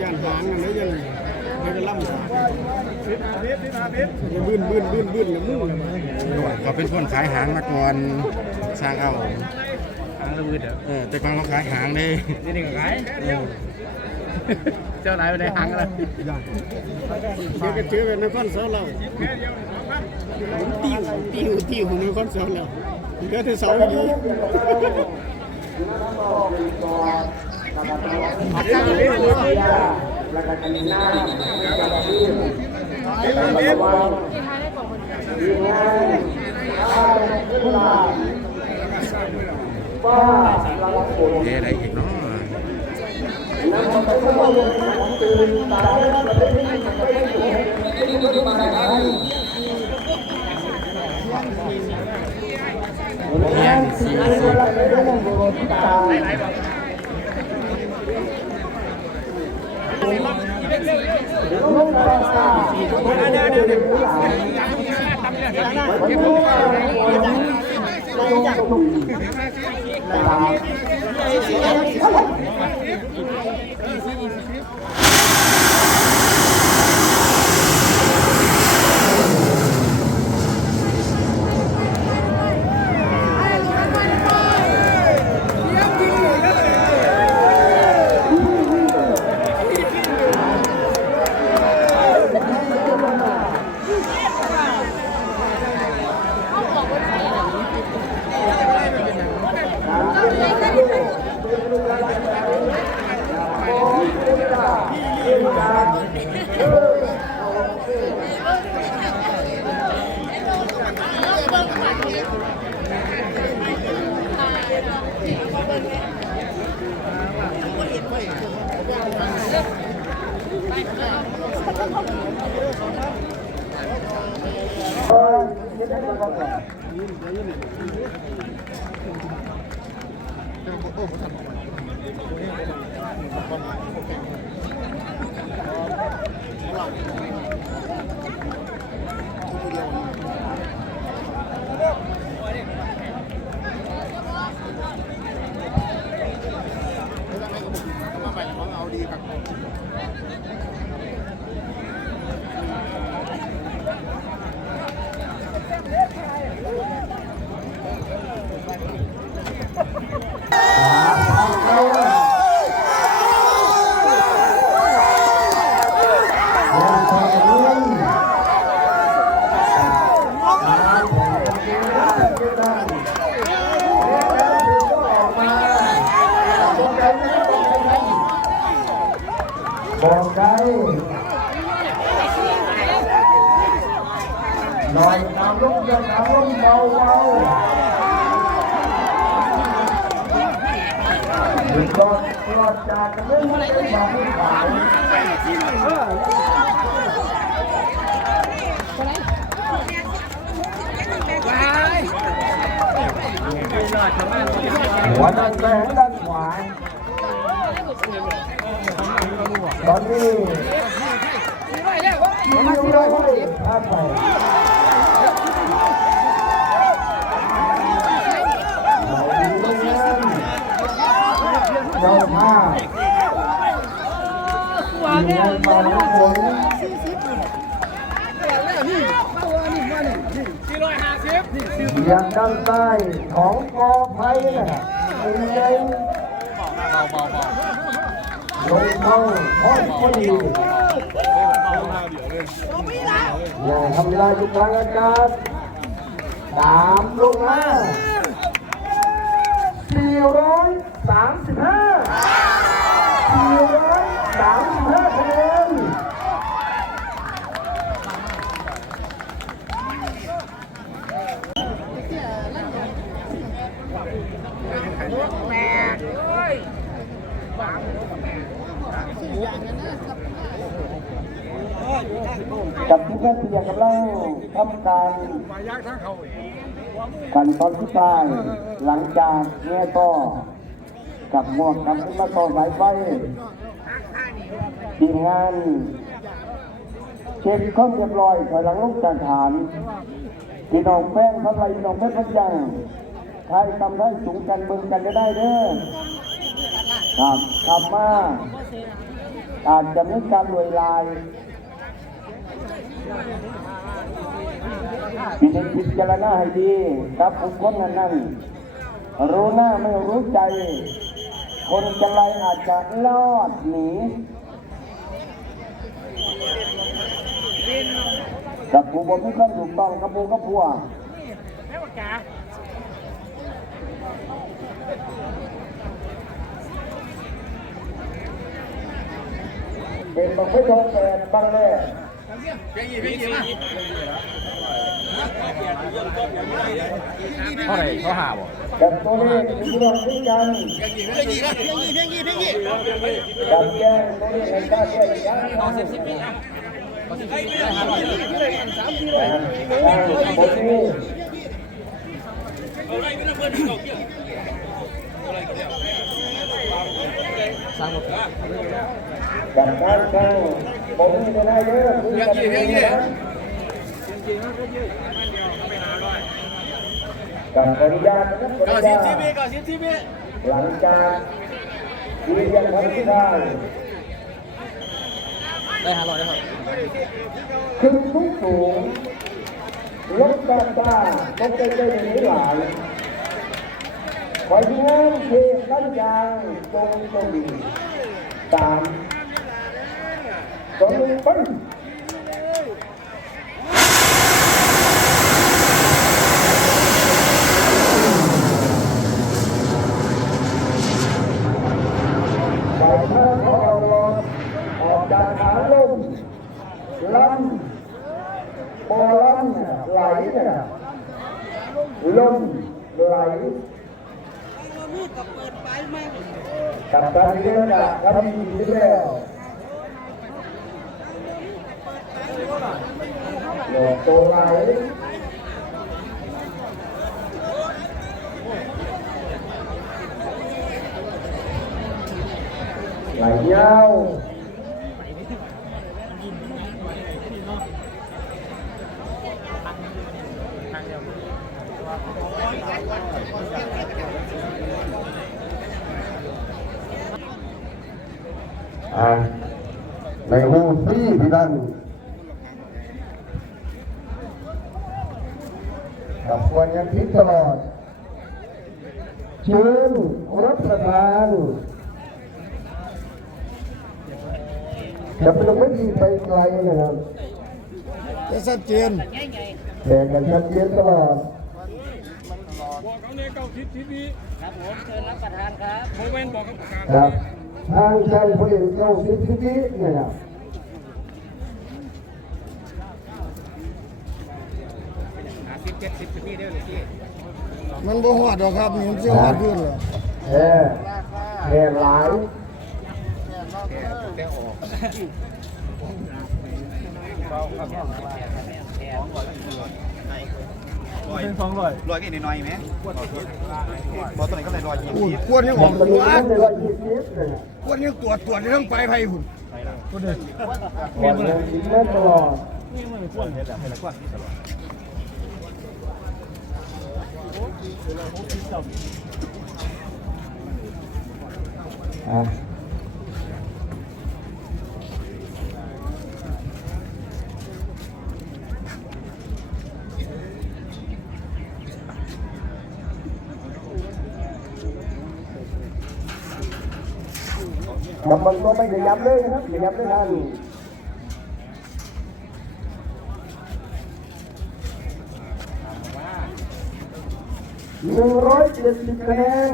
ย่านหางอันนี้วยังยังกระล่ำยังบื้นบื้นบื้นบื้นแล้วมุ่งเลยมาเขาเป็นคนขายหางมาก่อนสร้างเอาหางระบือเด้อเออแต่ก่อนเขาขายหางเด้นี่นี่ก็ขายเจ้านายไปได้หางอะไรเดี๋ยวก็เจอกันนครสวรรค์ติ้วติ้วติ้วนครสวรรค์เดี๋ยวจะเสาอยู่ เด้ได้อีกเนาะแย่งสี่สิบ บอกใจห น่อยน้ำลงเยอะน้ำลงเบาเบาหยุดก่อนตลอดจากเรื่องไม่ได้มาผู้ขายหัวด้านซ้ายด้านขวา ตอนนี้มีอยู่ร้อยห้อยผ่านไปเจ้ามีเงินมาทุกคนสี่ร้อยห้าสิบอย่างด้านใต้ของกอไผ่น่ะเป็นไง ลงเข้าพ้องคนดีอย่าทำเวลาทุกครั้งนะครับสามลงมาสี่ร้อยสามสิบห้าสี่ร้อยสามสิบห้า ที่แม่เพียกับเราทำการกันตอนที่ตายหลังจากแง่ต่อกับหมวกกับขึ้นมาต่อสายไฟทีมงานเช็คข้อมเรียบร้อยถอยหลังลงจากฐานพี่น้องแป้งพัดไรพี่น้องเพชรพัดยังไทยทำได้สูงกันเบิ่งกันจะได้เด้อครับขับมาอาจจะมีการรวยลาย พิจพิจารณาให้ดีครับบุคคลนั้นนั้นรู้หน้าไม่รู้ใจ คนจะไรอาจจะรอดหนีกับผู้บนไม่ค่อยถูกต้องกับผู้กับพวเด็กบอกไม่โดนแปดบ้างแน่ เท่าไหร่เขาหาบ่กับตัวเลขที่เราคุยกันกับแจ้งตัวเลขในการแก้ไขเอาสิบสิบปีอะคนนี้ กับการแข่งผมนี่จะได้เยอะคุยกันเรื่องนี้กับขออนุญาตนะครับขออนุญาตหลังจากที่ยังทำไม่ได้ได้ห้าร้อยครับขึ้นสูงสูงลดตาตาพบได้ได้ในนี้หลายขอที่นั่งเทลั่นยางตรงตรงดีสาม สองหนึ่งไปใส่ผ้าของเราออกจากขาลงลำบอลำเนี่ยไหลเนี่ยลมไหลกับการเรียนจากทำดีที่แล้ว โลกตัวไหลไหลยาวอ่าในหูซี่ที่นั่น กับควรยังคิดตลอดเชิญรับประทานจะเป็นไม่ดีไปไกลนะครับจะชัดเจนแข่งกันชัดเจนตลอดครับผมเชิญรับประทานครับโมเมนต์บอกกับกลางครับทางใช้ผู้เล่นเข้าสิบสิบวิเนี่ยนะหา สิบเจ็ดสิบสิบนี่เด้อเลยพี่มันบ่ฮอดดอกครับนี่มันสิฮอดขึ้นเหรอแห่แห่หลายแต่ออกเป็นสองร้อยลอยกันนิดหน่อยไหมพอตัวไหนก็เลยลอยยิงอุ้ยกวนนี่ออกมันตัมีวตั้งแต่ว่ายี่สิบเลยนะกวนนี่ตรวจตรวจที่ทั้งปลายไผ่หุ่นก่อนยังกินแน่นตลอดนี่มันเป็นส่วนเห็ดอะเป็นละก้อนที่ตลอด อะกำมันก็ไม่ได้ย้ 170คะแนน